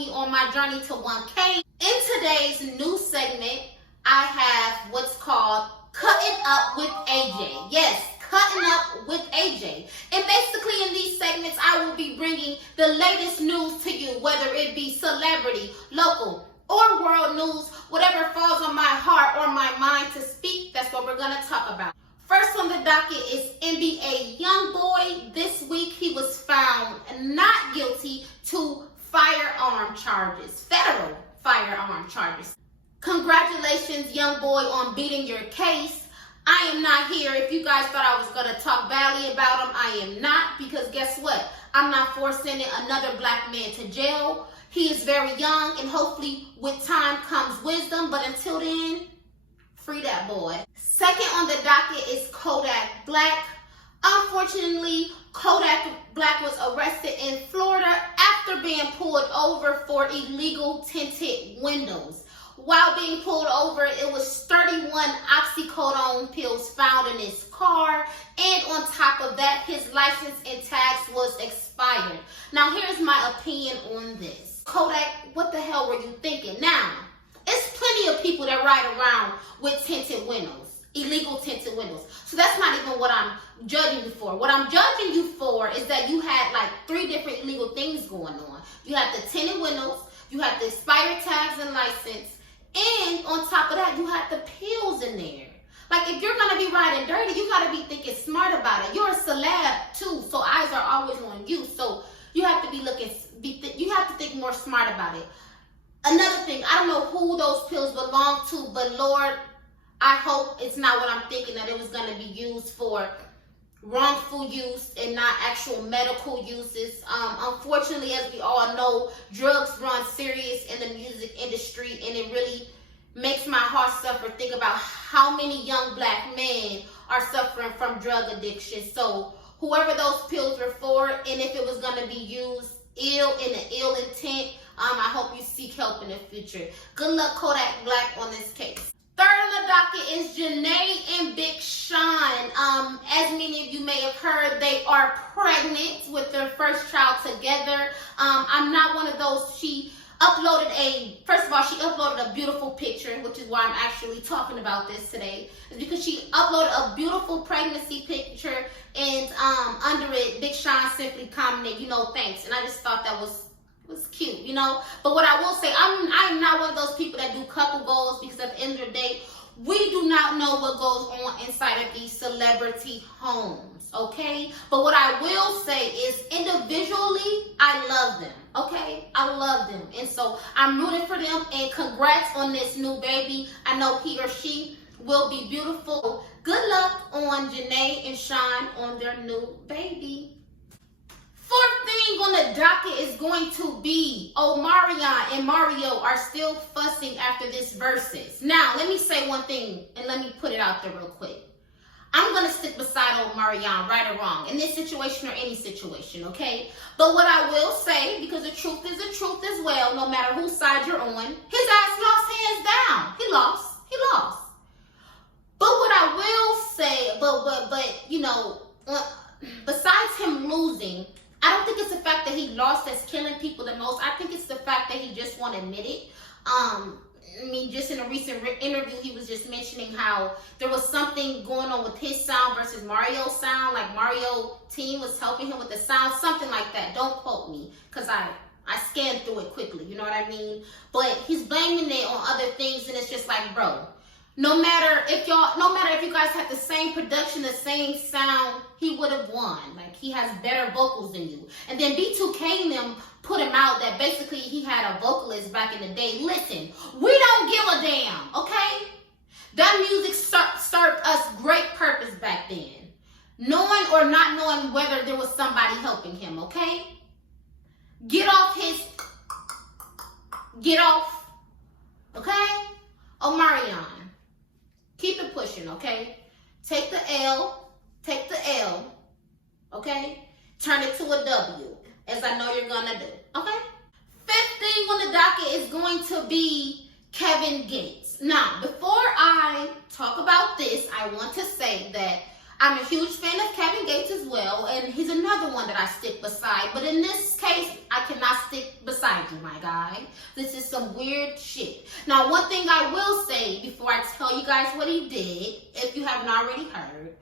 me on my journey to 1K. In today's new segment, I have what's called Cutting Up with AJ. Yes, Cutting Up with AJ. And basically in these segments, I will be bringing the latest news to you, whether it be celebrity, local, or world news, whatever falls on my heart or my mind to speak, that's what we're going to talk about. First on the docket is NBA Youngboy. This week he was found not guilty to firearm charges, federal firearm charges. Congratulations, Youngboy, on beating your case. I am not here. If you guys thought I was going to talk badly about him, I am not, because guess what? I'm not forcing another black man to jail. He is very young, and hopefully with time comes wisdom, but until then, free that boy. Second on the docket is Kodak Black. Unfortunately, Kodak Black was arrested in Florida after being pulled over for illegal tinted windows. While being pulled over, it was 31 oxycodone pills found in his car, and on top of that, his license and tags was expired. Now, here's my opinion on this. Kodak, what the hell were you thinking? Now, it's plenty of people that ride around with tinted windows, illegal tinted windows. So that's not even what I'm judging you for. What I'm judging you for is that you had like 3 different illegal things going on. You had the tinted windows, you had the expired tags and license, and on top of that, you had the pills in there. Like, if you're going to be riding dirty, you got to be thinking smart about it. You're a celeb too, so eyes are always on you. So you have to be looking, you have to think more smart about it. Another thing, I don't know who those pills belong to, but Lord, I hope it's not what I'm thinking, that it was going to be used for wrongful use and not actual medical uses. Unfortunately, as we all know, drugs run serious in the music industry, and it really makes my heart suffer. Think about how many young black men are suffering from drug addiction. So whoever those pills were for, and if it was going to be used in an ill intent, I hope you seek help in the future. Good luck, Kodak Black, on this case. Third on the docket is Janae and Big Sean. As many of you may have heard, they are pregnant with their first child together. I'm not one of those. She uploaded first of all, she uploaded a beautiful picture, which is why I'm actually talking about this today. It's because she uploaded a beautiful pregnancy picture, and under it, Big Sean simply commented, thanks. And I just thought that was cute, But what I will say, I'm not one of those people that do couple goals, because at the end of the day, we do not know what goes on inside of these celebrity homes, okay? But what I will say is, individually, I love them, okay? I love them. And so I'm rooting for them, and congrats on this new baby. I know he or she will be beautiful. Good luck on Janae and Sean on their new baby. Fourth thing on the docket is going to be Omarion and Mario are still fussing after this versus. Now, let me say one thing, and let me put it out there real quick. I'm going to stick beside Omarion, right or wrong, in this situation or any situation, okay? But what I will say, because the truth is the truth as well, no matter whose side you're on, his ass lost hands down. He lost. But what I will say, besides him losing, I don't think it's the fact that he lost that's killing people the most. I think it's the fact that he just won't admit it. Just in a recent interview, he was just mentioning how there was something going on with his sound versus Mario's sound. Like Mario team was helping him with the sound, something like that. Don't quote me, because I scanned through it quickly, you know what I mean? But he's blaming it on other things, and it's just like, bro, no matter if you guys had the same production, the same sound, he would have won. Like, he has better vocals than you. And then B2K and them put him out that basically he had a vocalist back in the day. Listen, we don't give a damn, okay? That music served us great purpose back then. Knowing or not knowing whether there was somebody helping him, okay? Get off, okay? Omarion. Keep it pushing, okay? Take the L, okay? Turn it to a W, as I know you're gonna do, okay? Fifth thing on the docket is going to be Kevin Gates. Now, before I talk about this, I want to say that I'm a huge fan of Kevin Gates as well, and he's another one that I stick beside. But in this case, I cannot stick beside you, my guy. This is some weird shit. Now, one thing I will say before I tell you guys what he did, if you haven't already heard,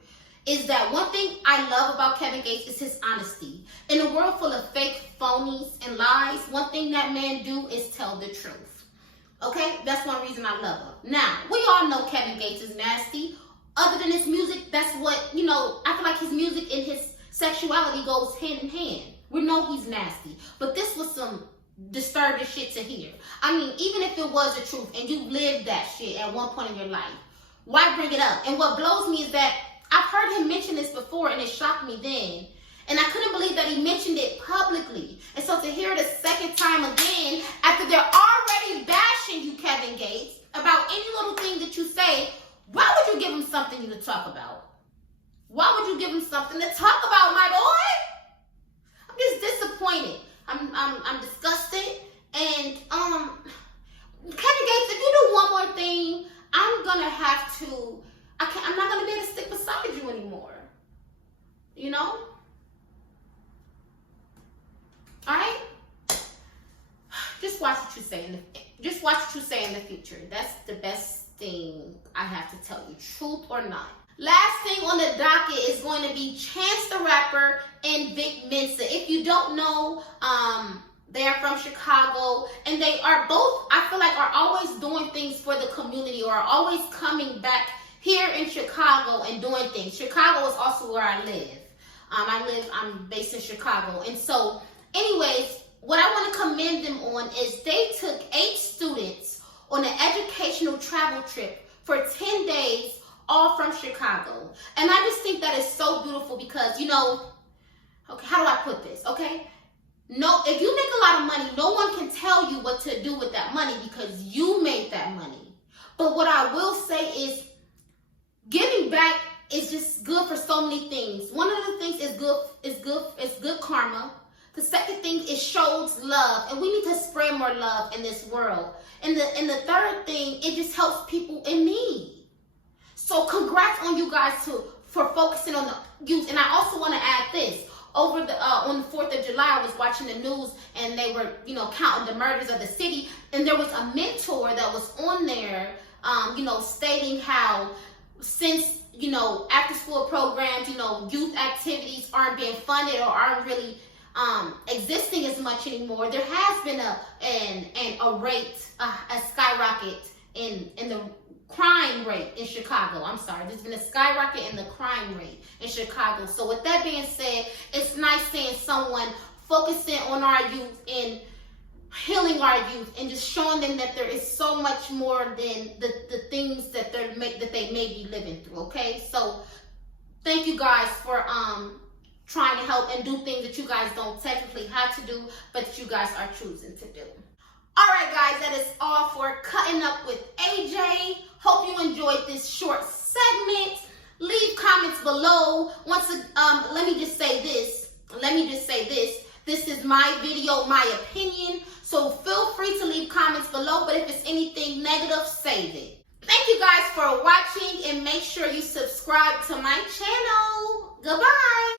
is that one thing I love about Kevin Gates is his honesty. In a world full of fake, phonies, and lies, one thing that man do is tell the truth. Okay? That's one reason I love him. Now, we all know Kevin Gates is nasty. Other than his music, that's what, you know, I feel like his music and his sexuality goes hand in hand. We know he's nasty. But this was some disturbing shit to hear. I mean, even if it was the truth and you lived that shit at one point in your life, why bring it up? And what blows me is that I've heard him mention this before and it shocked me then. And I couldn't believe that he mentioned it publicly. And so to hear it a second time again, after they're already bashing you, Kevin Gates, about any little thing that you say, why would you give him something to talk about? Why would you give him something to talk about, my boy? I'm just disappointed. I'm disgusted. And Kevin Gates, if you do one more thing, I'm gonna have to. I'm not gonna be able to stick beside you anymore. You know? All right. Just watch what you say in the future. That's the best thing I have to tell you, truth or not. Last thing on the docket is going to be chancetheRapper and vicmensa. If you don't know, they are from Chicago, and they are both, I feel like, are always doing things for the community, or are always coming back here in Chicago and doing things. Chicago is also where I live. I'm based in Chicago, and so anyways, what I want to commend them on is they took 8 students on an educational travel trip for 10 days, all from Chicago. And I just think that is so beautiful because, you know, okay, how do I put this, okay? No, if you make a lot of money, no one can tell you what to do with that money because you made that money. But what I will say is giving back is just good for so many things. One of the things is good karma. The second thing is shows love, and we need to spread more love in this world. And the third thing, it just helps people in need. So congrats on you guys for focusing on the youth. And I also want to add this. Over the on the 4th of July, I was watching the news and they were, you know, counting the murders of the city. And there was a mentor that was on there, you know, stating how since, you know, after school programs, you know, youth activities aren't being funded or aren't really existing as much anymore, there has been a skyrocket in the crime rate in Chicago. I'm sorry, there's been a skyrocket in the crime rate in Chicago. So with that being said, it's nice seeing someone focusing on our youth and healing our youth and just showing them that there is so much more than the things that they may be living through. Okay, so thank you guys for trying to help and do things that you guys don't technically have to do, but that you guys are choosing to do. All right, guys, that is all for Cutting Up with AJ. Hope you enjoyed this short segment. Leave comments below. Let me just say this. This is my video, my opinion. So feel free to leave comments below, but if it's anything negative, save it. Thank you guys for watching, and make sure you subscribe to my channel. Goodbye.